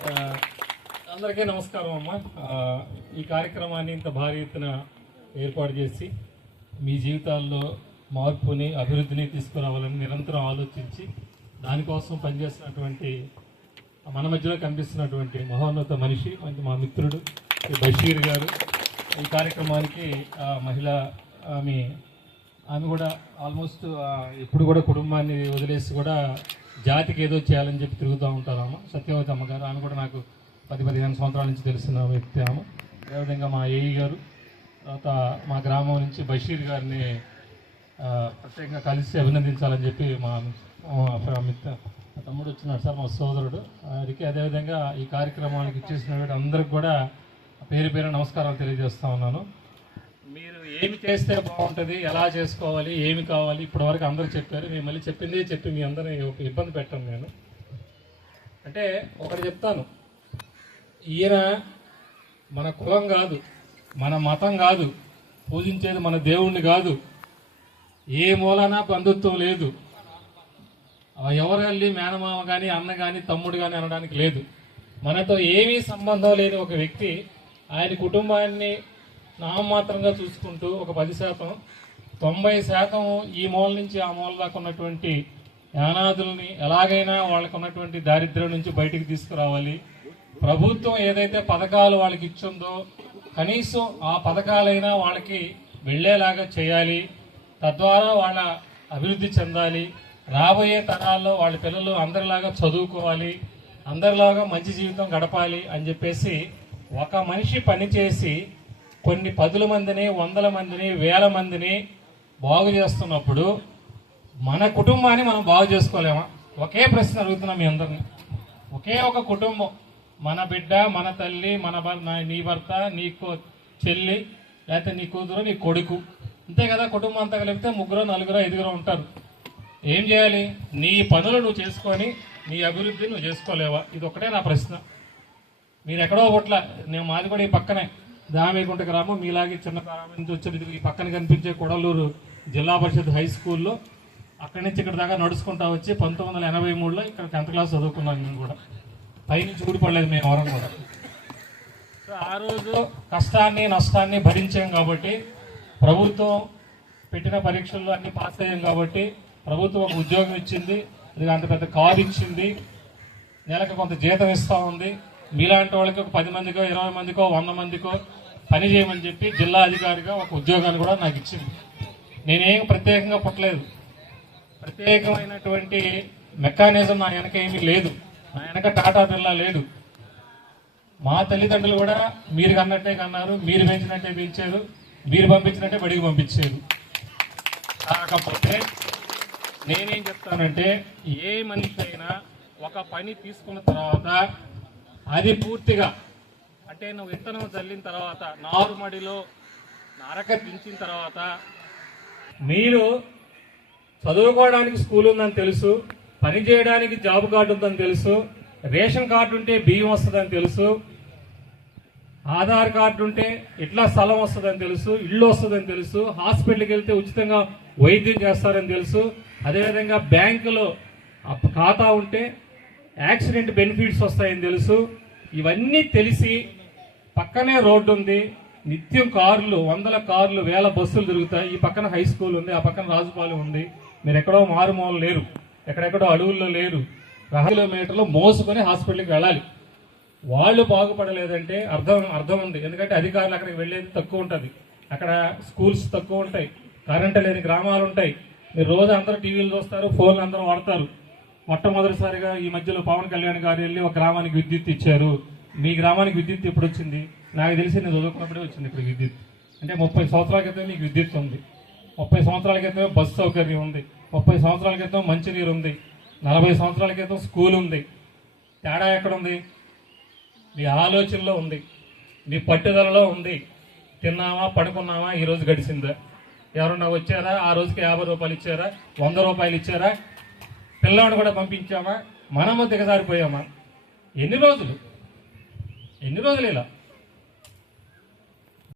అందరికీ నమస్కారం అమ్మ. ఈ కార్యక్రమాన్ని ఇంత భారీ ఎత్తున ఏర్పాటు చేసి మీ జీవితాల్లో మార్పుని అభివృద్ధిని తీసుకురావాలని నిరంతరం ఆలోచించి దానికోసం పనిచేస్తున్నటువంటి మన మధ్యలో కనిపిస్తున్నటువంటి మహోన్నత మనిషి మంచి మా మిత్రుడు బషీర్ గారు. ఈ కార్యక్రమానికి మహిళ ఆమె ఆమె కూడా ఆల్మోస్ట్ ఎప్పుడు కూడా కుటుంబాన్ని వదిలేసి కూడా జాతికి ఏదో చేయాలని చెప్పి తిరుగుతూ ఉంటారు ఆమె సత్యవతి అమ్మగారు ఆమె కూడా నాకు పది పదిహేను సంవత్సరాల నుంచి తెలిసిన వ్యక్తి ఆమె. అదేవిధంగా మా ఏఈ గారు తర్వాత మా గ్రామం నుంచి బషీర్ గారిని ప్రత్యేకంగా కలిసి అభినందించాలని చెప్పి మా మిత్ర తమ్ముడు వచ్చినాడు సార్ మా సోదరుడు. వారికి అదేవిధంగా ఈ కార్యక్రమానికి ఇచ్చేసిన అందరికి కూడా పేరు పేరు నమస్కారాలు తెలియజేస్తా ఉన్నాను. ఏమి చేస్తే బాగుంటుంది ఎలా చేసుకోవాలి ఏమి కావాలి ఇప్పటి వరకు అందరూ చెప్పారు. మేము మళ్ళీ చెప్పిందే చెప్పి మీ అందరినీ ఒక ఇబ్బంది పెట్టాను నేను. అంటే ఒకటి చెప్తాను. ఈయన మన కులం కాదు మన మతం కాదు పూజించేది మన దేవుణ్ణి కాదు. ఏ మూలన బంధుత్వం లేదు. ఎవరు వెళ్ళి మేనమామ కానీ అన్న కానీ తమ్ముడు కానీ అనడానికి లేదు. మనతో ఏమీ సంబంధం లేని ఒక వ్యక్తి ఆయన కుటుంబాన్ని నామమాత్రంగా చూసుకుంటూ ఒక పది శాతం తొంభై శాతం ఈ మూల నుంచి ఆ మూల దాకా ఉన్నటువంటి యానాదుల్ని ఎలాగైనా వాళ్ళకు ఉన్నటువంటి దారిద్ర్యం నుంచి బయటికి తీసుకురావాలి. ప్రభుత్వం ఏదైతే పథకాలు వాళ్ళకి ఇచ్చిందో కనీసం ఆ పథకాలైనా వాళ్ళకి వెళ్ళేలాగా చేయాలి. తద్వారా వాళ్ళ అభివృద్ధి చెందాలి. రాబోయే తరాల్లో వాళ్ళ పిల్లలు అందరిలాగా చదువుకోవాలి. అందరిలాగా మంచి జీవితం గడపాలి అని చెప్పేసి ఒక మనిషి పనిచేసి కొన్ని పదుల మందిని వందల మందిని వేల మందిని బాగు చేస్తున్నప్పుడు మన కుటుంబాన్ని మనం బాగు చేసుకోలేమా? ఒకే ప్రశ్న అడుగుతున్నాం మీ అందరిని. ఒకే ఒక కుటుంబం. మన బిడ్డ మన తల్లి మన నీ భర్త నీ చెల్లి లేకపోతే నీ కూతురు నీ కొడుకు. అంతే కదా కుటుంబం అంతా కలిపితే ముగ్గురు నలుగురు ఐదుగురు ఉంటారు. ఏం చేయాలి? నీ పనులు నువ్వు చేసుకొని నీ అభివృద్ధి నువ్వు చేసుకోలేవా? ఇది ఒకటే నా ప్రశ్న. మీరు ఎక్కడో ఒకట్ల నేను మాది కూడా ఈ పక్కనే. దామేకుంట గ్రామం మీలాగే చిన్న గ్రామం నుంచి ఈ పక్కన కనిపించే కొడలూరు జిల్లా పరిషత్ హై స్కూల్లో అక్కడి నుంచి ఇక్కడ దాకా నడుచుకుంటా వచ్చి పంతొమ్మిది వందల ఎనభై మూడులో ఇక్కడ టెన్త్ క్లాస్ చదువుకున్నాను నేను కూడా. పైనుంచి ఊడిపడలేదు మేము ఎవరం కూడా. సో ఆ రోజు కష్టాన్ని నష్టాన్ని భరించాం కాబట్టి ప్రభుత్వం పెట్టిన పరీక్షల్లో అన్ని పాస్ అయ్యాం కాబట్టి ప్రభుత్వం ఒక ఉద్యోగం ఇచ్చింది అది అంత పెద్ద కారు ఇచ్చింది నెలకు కొంత జీతం ఇస్తూ ఉంది. మీలాంటి వాళ్ళకి ఒక పది మందికో ఇరవై మందికో వంద మందికో పని చేయమని చెప్పి జిల్లా అధికారిగా ఒక ఉద్యోగాన్ని కూడా నాకు ఇచ్చింది. నేనేం ప్రత్యేకంగా పుట్టలేదు. ప్రత్యేకమైనటువంటి మెకానిజం నా వెనక ఏమీ లేదు. నా వెనక టాటా బిర్లా లేదు. మా తల్లిదండ్రులు కూడా మీరు కన్నట్టే కన్నారు మీరు పెంచినట్టే పెంచారు మీరు పంపించినట్టే బడికి పంపించారు. కాకపోతే నేనేం చెప్తానంటే ఏ మనిషి అయినా ఒక పని తీసుకున్న తర్వాత అది పూర్తిగా అంటే నువ్వు విత్తనం చల్లిన తర్వాత నారుమడిలో నరక దించిన తర్వాత మీరు చదువుకోవడానికి స్కూల్ ఉందని తెలుసు పని చేయడానికి జాబ్ కార్డు ఉందని తెలుసు రేషన్ కార్డు ఉంటే బియ్యం వస్తుందని తెలుసు ఆధార్ కార్డు ఉంటే ఇట్లా స్థలం వస్తుందని తెలుసు ఇల్లు వస్తుందని తెలుసు హాస్పిటల్కి వెళ్తే ఉచితంగా వైద్యం చేస్తారని తెలుసు అదేవిధంగా బ్యాంకులో ఖాతా ఉంటే యాక్సిడెంట్ బెనిఫిట్స్ వస్తాయని తెలుసు ఇవన్నీ తెలిసి పక్కనే రోడ్డు ఉంది నిత్యం కార్లు వందల కార్లు వేల బస్సులు తిరుగుతాయి. ఈ పక్కన హై స్కూల్ ఉంది ఆ పక్కన రాజుపాలెం ఉంది. మీరు ఎక్కడో మారుమూల లేరు. ఎక్కడెక్కడో అడవుల్లో లేరు. కిలోమీటర్లు మోసుకొని హాస్పిటల్కి వెళ్ళాలి. వాళ్ళు బాగుపడలేదంటే అర్థం అర్థం ఉంది. ఎందుకంటే అధికారులు అక్కడికి వెళ్ళేది తక్కువ ఉంటుంది. అక్కడ స్కూల్స్ తక్కువ ఉంటాయి. కరెంటు లేని గ్రామాలు ఉంటాయి. మీరు రోజు అందరూ టీవీలు చూస్తారు ఫోన్లు అందరూ వాడతారు. మొట్టమొదటిసారిగా ఈ మధ్యలో పవన్ కళ్యాణ్ గారు వెళ్ళి ఒక గ్రామానికి విద్యుత్ ఇచ్చారు. మీ గ్రామానికి విద్యుత్ ఎప్పుడు వచ్చింది నాకు తెలిసి నేను చదువుకున్నప్పుడే వచ్చింది ఇప్పుడు విద్యుత్. అంటే ముప్పై సంవత్సరాల క్రితం నీకు విద్యుత్ ఉంది. ముప్పై సంవత్సరాల క్రితం బస్సు సౌకర్యం ఉంది. ముప్పై సంవత్సరాల క్రితం మంచినీరు ఉంది. నలభై సంవత్సరాల క్రితం స్కూల్ ఉంది. తేడా ఎక్కడ ఉంది నీ ఆలోచనలో ఉంది. నీ పట్టుదలలో ఉంది. తిన్నావా పడుకున్నావా ఈరోజు గడిచిందా? ఎవరన్నా వచ్చారా? ఆ రోజుకి యాభై రూపాయలు ఇచ్చారా? వంద రూపాయలు ఇచ్చారా? పిల్లవాడు కూడా పంపించామా? మనము దిగజారిపోయామా ఎన్ని రోజులు? ఎన్ని రోజులు ఇలా?